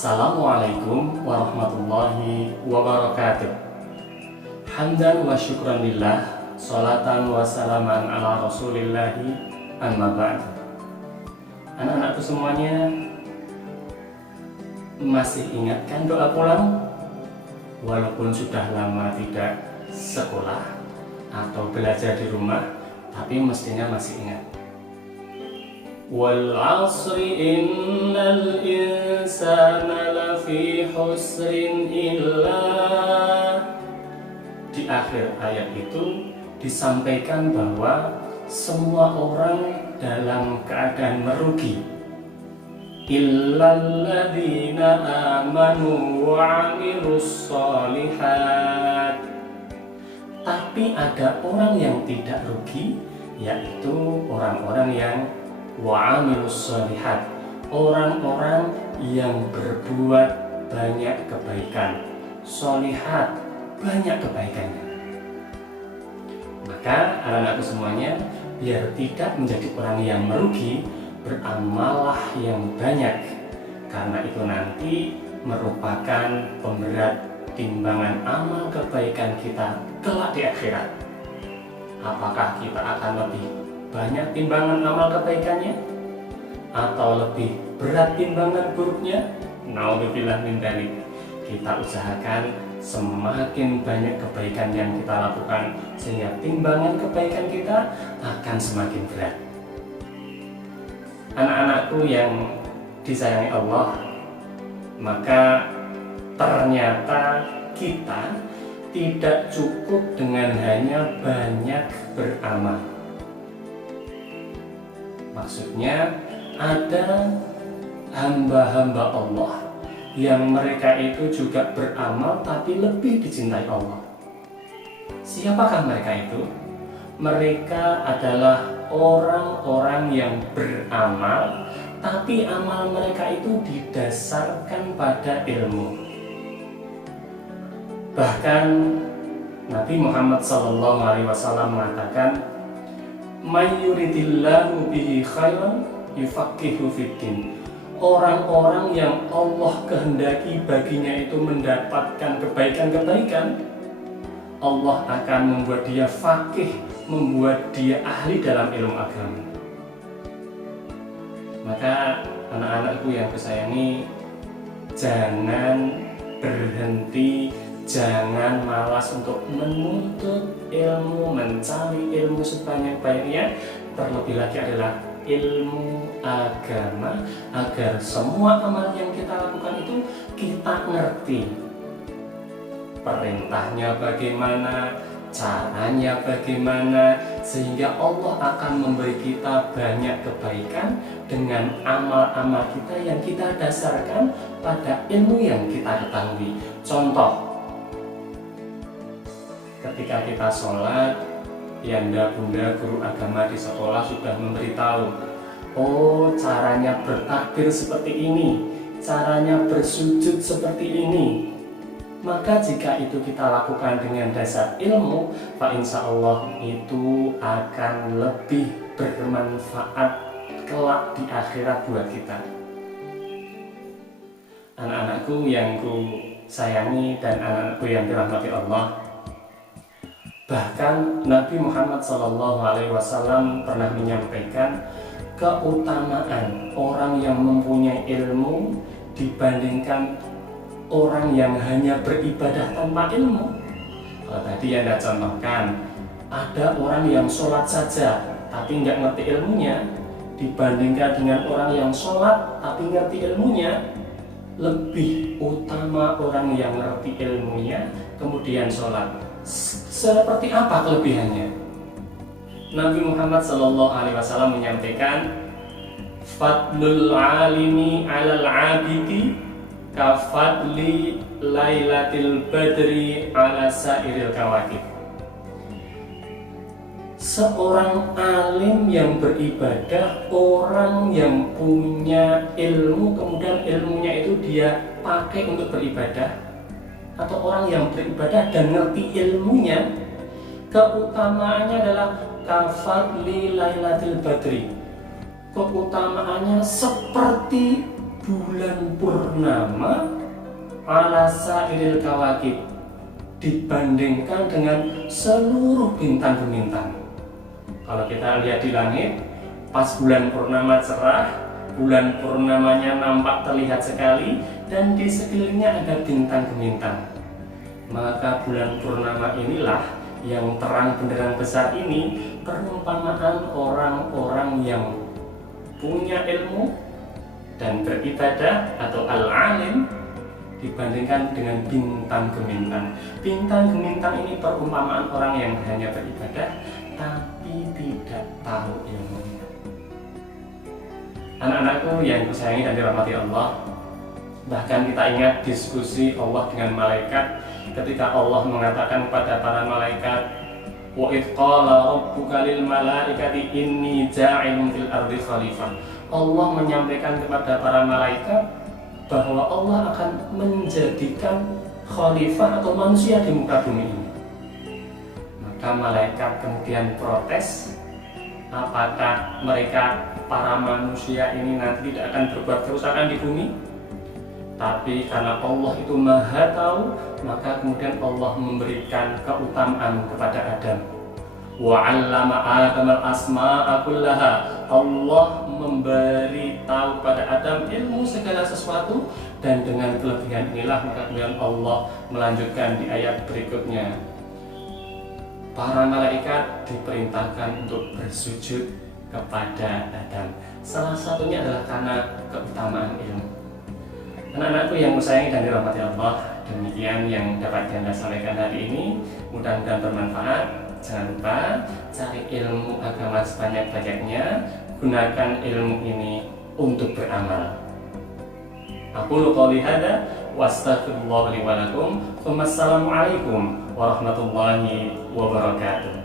Assalamualaikum warahmatullahi wabarakatuh. Hamdan wa syukran lillah, salatan wa salaman ala rasulillahi, amma ba'd. Anak-anakku semuanya, masih ingat kan doa pulang? Walaupun sudah lama tidak sekolah atau belajar di rumah, tapi mestinya masih ingat. Wal 'asri innal insana lafi husrin illa. Di akhir ayat itu disampaikan bahwa semua orang dalam keadaan merugi, illalladzina amanu wa 'amilus sholihat. Tapi ada orang yang tidak rugi, yaitu orang-orang yang wa'amilus sholihat, orang-orang yang berbuat banyak kebaikan. Sholihat, banyak kebaikannya. Maka anak-anakku semuanya, biar tidak menjadi orang yang merugi, beramallah yang banyak, karena itu nanti merupakan pemberat timbangan amal kebaikan kita kelak di akhirat. Apakah kita akan lebih banyak timbangan amal kebaikannya atau lebih berat timbangan buruknya? Naudzubillah min dzalik. Kita usahakan semakin banyak kebaikan yang kita lakukan, sehingga timbangan kebaikan kita akan semakin berat. Anak-anakku yang disayangi Allah, maka ternyata kita tidak cukup dengan hanya banyak beramal. Maksudnya ada hamba-hamba Allah yang mereka itu juga beramal tapi lebih dicintai Allah. Siapakah mereka itu? Mereka adalah orang-orang yang beramal tapi amal mereka itu didasarkan pada ilmu. Bahkan Nabi Muhammad SAW mengatakan, "May yuridillahu bihi khairan yufaqihu fiddin." Orang-orang yang Allah kehendaki baginya itu mendapatkan kebaikan-kebaikan, Allah akan membuat dia faqih, membuat dia ahli dalam ilmu agama. Maka anak-anakku yang kusayangi, jangan berhenti, jangan malas untuk menuntut ilmu, mencari ilmu sebanyak-banyaknya. Terlebih lagi adalah ilmu agama, agar semua amal yang kita lakukan itu kita ngerti perintahnya bagaimana, caranya bagaimana, sehingga Allah akan memberi kita banyak kebaikan dengan amal-amal kita yang kita dasarkan pada ilmu yang kita ketahui. Contoh, ketika kita sholat, Yanda Bunda guru agama di sekolah sudah memberitahu, oh caranya bertakbir seperti ini, caranya bersujud seperti ini. Maka jika itu kita lakukan dengan dasar ilmu, fa insya Allah itu akan lebih bermanfaat kelak di akhirat buat kita. Anak-anakku yang ku sayangi dan anak-anakku yang dirahmati Allah, bahkan Nabi Muhammad SAW pernah menyampaikan keutamaan orang yang mempunyai ilmu dibandingkan orang yang hanya beribadah tanpa ilmu. Kalau tadi Anda contohkan, ada orang yang sholat saja tapi nggak ngerti ilmunya, dibandingkan dengan orang yang sholat tapi ngerti ilmunya, lebih utama orang yang ngerti ilmunya kemudian sholat. Seperti apa kelebihannya? Nabi Muhammad SAW menyampaikan, fadlul alimi alal abidi kafadli lailatil badri ala sairil kawakib. Seorang alim yang beribadah, orang yang punya ilmu kemudian ilmunya itu dia pakai untuk beribadah, atau orang yang beribadah dan ngerti ilmunya, keutamaannya adalah kafadli lailatil badri. Keutamaannya seperti bulan purnama ala sairil kawakib, dibandingkan dengan seluruh bintang-bintang. Kalau kita lihat di langit, pas bulan purnama cerah, bulan purnamanya nampak terlihat sekali, dan di sekelilingnya ada bintang-bintang. Maka bulan purnama inilah yang terang benderang besar ini perumpamaan orang-orang yang punya ilmu dan beribadah atau al-alim dibandingkan dengan bintang-bintang. Bintang-bintang ini perumpamaan orang yang hanya beribadah tapi tidak tahu ilmunya. Anak-anakku yang kusayangi dan dirahmati Allah, bahkan kita ingat diskusi Allah dengan malaikat ketika Allah mengatakan kepada para malaikat, wa idh qala rabbuka lil malaikati inni ja'ilun fil ardi khalifah. Allah menyampaikan kepada para malaikat bahwa Allah akan menjadikan khalifah atau manusia di muka bumi ini. Maka malaikat kemudian protes, apakah mereka para manusia ini nanti tidak akan berbuat kerusakan di bumi? Tapi karena Allah itu Maha Tahu, maka kemudian Allah memberikan keutamaan kepada Adam. Wa 'allama Adam al-asma'a kullaha. Allah memberi tahu pada Adam ilmu segala sesuatu, dan dengan kelebihan inilah maka kemudian Allah melanjutkan di ayat berikutnya. Para malaikat diperintahkan untuk bersujud kepada Adam. Salah satunya adalah karena keutamaan ilmu. Anak-anakku yang kusayangi dan dirahmati Allah, demikian yang dapat Anda sampaikan hari ini. Mudah-mudahan bermanfaat. Jangan lupa cari ilmu agama sebanyak-banyaknya. Gunakan ilmu ini untuk beramal. Aqulu qouli hadza wa astaghfirullah li wa lakum. Wassalamualaikum warahmatullahi wabarakatuh.